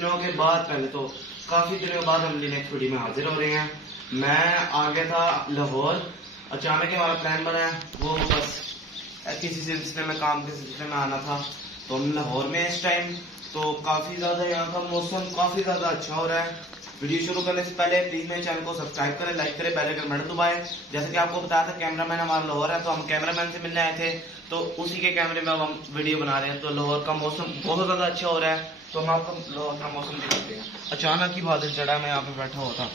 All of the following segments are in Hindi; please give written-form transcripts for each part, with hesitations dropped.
दिनों के बाद, पहले तो काफी दिनों के बाद हम नेक्स्ट वीडियो में हाजिर हो रहे हैं। मैं आ गया था लाहौर, अचानक हमारा प्लान बना है, वो बस किसी सिलसिले में, काम के सिलसिले में आना था, तो हम लाहौर में इस टाइम। तो काफी ज्यादा यहाँ का मौसम काफी ज्यादा अच्छा हो रहा है। वीडियो शुरू करने से पहले प्लीज मेरे चैनल को सब्सक्राइब करें, लाइक करें, बेल आइकन बटन दबाएं। जैसे कि आपको बताया था कैमरामैन हमारा लाहौर है, तो हम कैमरामैन से मिलने आए थे, तो उसी के कैमरे में अब हम वीडियो बना रहे हैं। तो लाहौर का मौसम बहुत ज्यादा अच्छा हो रहा है, तो हम आपको लाहौर का मौसम दिखाते हैं। अचानक ही बादल चढ़ा, मैं यहाँ पे बैठा हुआ था,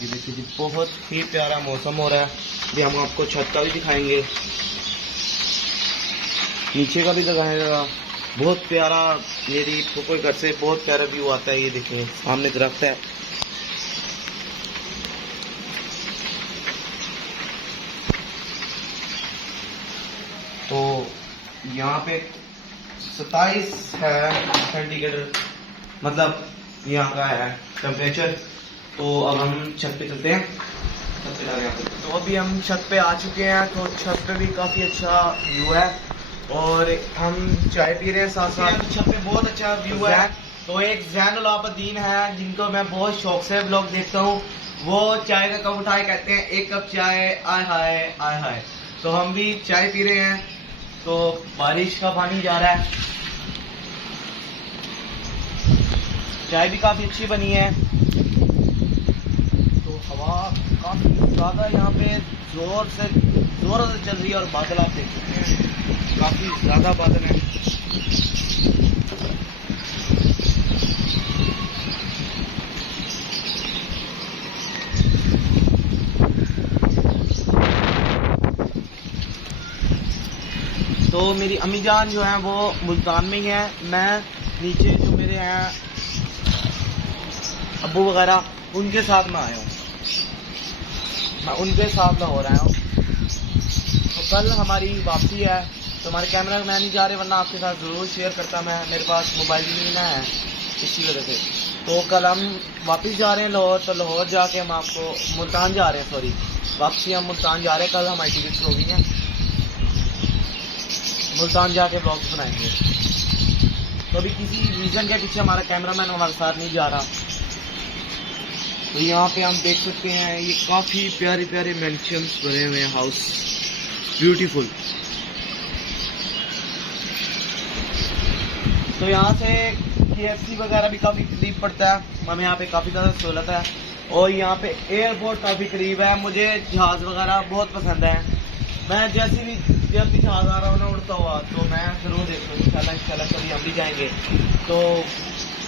ये देखिए जी बहुत ही प्यारा मौसम हो रहा है। ये हम आपको छत का भी दिखाएंगे, नीचे का भी दिखाएगा। बहुत प्यारा, मेरी फूफो के घर से बहुत प्यारा व्यू आता है। ये देखिए सामने दरख्त है, तो यहाँ पे 27 है सेंटीग्रेड, मतलब यहाँ का है टेम्परेचर। तो अब हम छत पे चलते हैं, छत पे जा रहे हैं। तो अभी हम छत पे आ चुके हैं, तो छत पे भी काफी अच्छा व्यू है और हम चाय पी रहे हैं साथ साथ। छत पे बहुत अच्छा व्यू है। तो एक जैनुल आबदीन है जिनको मैं बहुत शौक से ब्लॉग देखता हूँ, वो चाय का कप उठाए कहते हैं एक कप चाय, आय हाय आय हाय। तो हम भी चाय पी रहे हैं, तो बारिश का पानी जा रहा है, चाय भी काफी अच्छी बनी है। तो हवा काफी ज्यादा यहाँ पे जोर से चल रही है और बादल आप देख सकते हैं, काफी ज्यादा बादल है। तो मेरी अम्मी जान जो है वो मुल्तान में ही है, मैं नीचे जो मेरे हैं अब्बू वगैरह उनके साथ में आया हूँ, मैं उनके साथ में हो रहा हूँ। तो कल हमारी वापसी है, तो हमारे कैमरा मैन नहीं जा रहे, वरना आपके साथ जरूर शेयर करता मैं, मेरे पास मोबाइल भी नहीं ना है इसी वजह से। तो कल हम वापस जा रहे हैं लाहौर, तो लाहौर जाके हम आपको मुल्तान जा रहे हैं, सॉरी वापसी हम मुल्तान जा रहे हैं। कल हमारी टिकट्स हो गई हैं, मुल्तान जाके ब्लॉग्स बनाएंगे। तो अभी किसी रीजन के पीछे हमारा कैमरामैन हमारे साथ नहीं जा रहा। तो यहाँ पे हम देख सकते हैं ये काफी प्यारे प्यारे मेंशंस बने हुए हैं, हाउस ब्यूटीफुल। तो यहाँ से KFC वगैरह भी काफी करीब पड़ता है, हमें यहाँ पे काफी ज्यादा सहूलत है। और यहाँ पे एयरपोर्ट काफी करीब है, मुझे जहाज वगैरह बहुत पसंद है। मैं जब भी जहाज आ रहा हूँ ना उड़ता हुआ, तो मैं जरूर देखता हूँ, इंशाल्लाह कभी हम भी जाएंगे। तो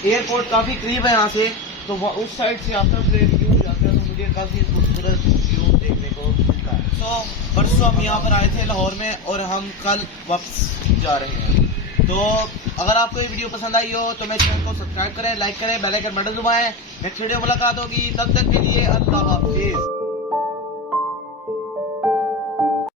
एयरपोर्ट काफी करीब है यहाँ से, तो उस साइड से आता है प्लेन व्यू जाता है, तो मुझे काफी खूबसूरत व्यू देखने को मिलता है। तो परसों हम यहाँ पर आए थे लाहौर में, और हम कल वापस जा रहे हैं। तो अगर आपको ये वीडियो पसंद आई हो तो मेरे चैनल को सब्सक्राइब करें, लाइक करें, बेल आइकन बटन दबाएं। नेक्स्ट वीडियो मुलाकात होगी, तब तक के लिए अल्लाह हाफिज।